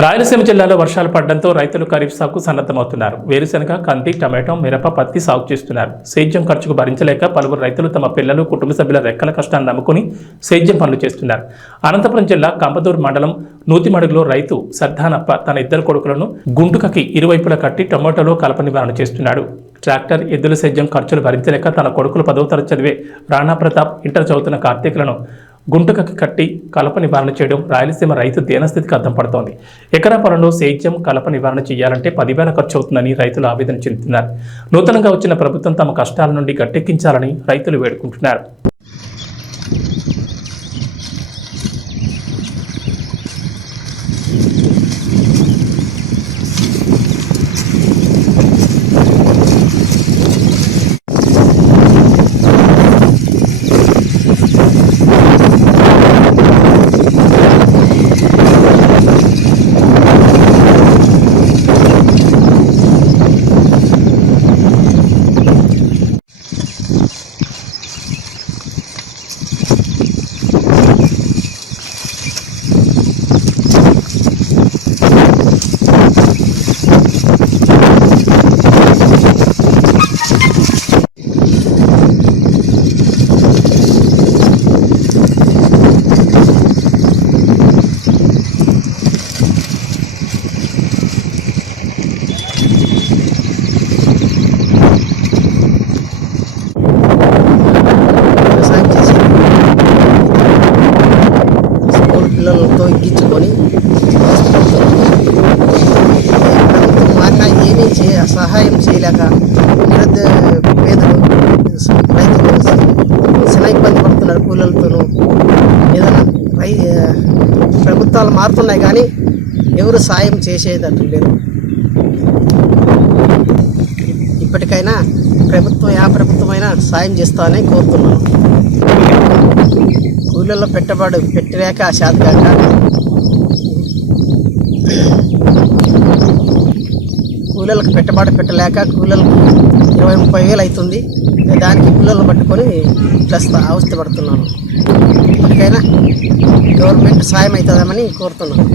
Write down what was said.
రాయలసీమ జిల్లాలో వర్షాలు పడడంతో రైతులు ఖరీఫ్ సాగుకు సన్నద్ధమవుతున్నారు. వేరుశనగ కంది టమాటో మిరప పత్తి సాగు చేస్తున్నారు. సేద్యం ఖర్చుకు భరించలేక పలువురు రైతులు తమ పిల్లలు కుటుంబ సభ్యుల రెక్కల కష్టాన్ని నమ్ముకుని సేద్యం పనులు చేస్తున్నారు. అనంతపురం జిల్లా కంపదూరు మండలం నూతిమడుగులో రైతు సర్దానప్ప తన ఇద్దరు కొడుకులను గుంటుకకి ఇరువైపులా కట్టి టమాటోలో కలప నివారణ చేస్తున్నాడు. ట్రాక్టర్ ఎద్దుల సేద్యం ఖర్చులు భరించలేక తన కొడుకులు పదవ తరగతి చదివే రాణా ప్రతాప్ ఇంటర్ చదువుతున్న కార్తీకులను గుంటకకి కట్టి కలప నివారణ చేయడం రాయలసీమ రైతు దీనస్థితికి అద్దం పడుతోంది. ఎకరా పొలంలో సేద్యం కలప నివారణ చేయాలంటే పదివేల ఖర్చు అవుతుందని రైతులు ఆవేదన చెందుతున్నారు. నూతనంగా వచ్చిన ప్రభుత్వం తమ కష్టాల నుండి గట్టెక్కించాలని రైతులు వేడుకుంటున్నారు. ఫోటో ఎక్కించుకొని ప్రభుత్వం ఏమీ చే సహాయం చేయలేక నిరుద్ద పేదలు రైతులు చాలా ఇబ్బంది పడుతున్నారు కూలీలతోనూ. ఏదైనా రై ప్రభుత్వాలు మారుతున్నాయి కానీ ఎవరు సాయం చేసేటట్టు లేరు. ఇప్పటికైనా ప్రభుత్వం యా ప్రభుత్వమైనా సాయం చేస్తామని కోరుతున్నాను. కూలీల్లో పెట్టబడు పెట్టలేక శాతకాక కూలీలకు పెట్టుబడి పెట్టలేక కూలీలకు ఇరవై ముప్పై వేలు అవుతుంది. దానికి కూలీలను పట్టుకొని ప్రస్తుత అవస్థ పడుతున్నాను. ఇప్పటికైనా గవర్నమెంట్ సాయం అవుతుందామని కోరుతున్నాను.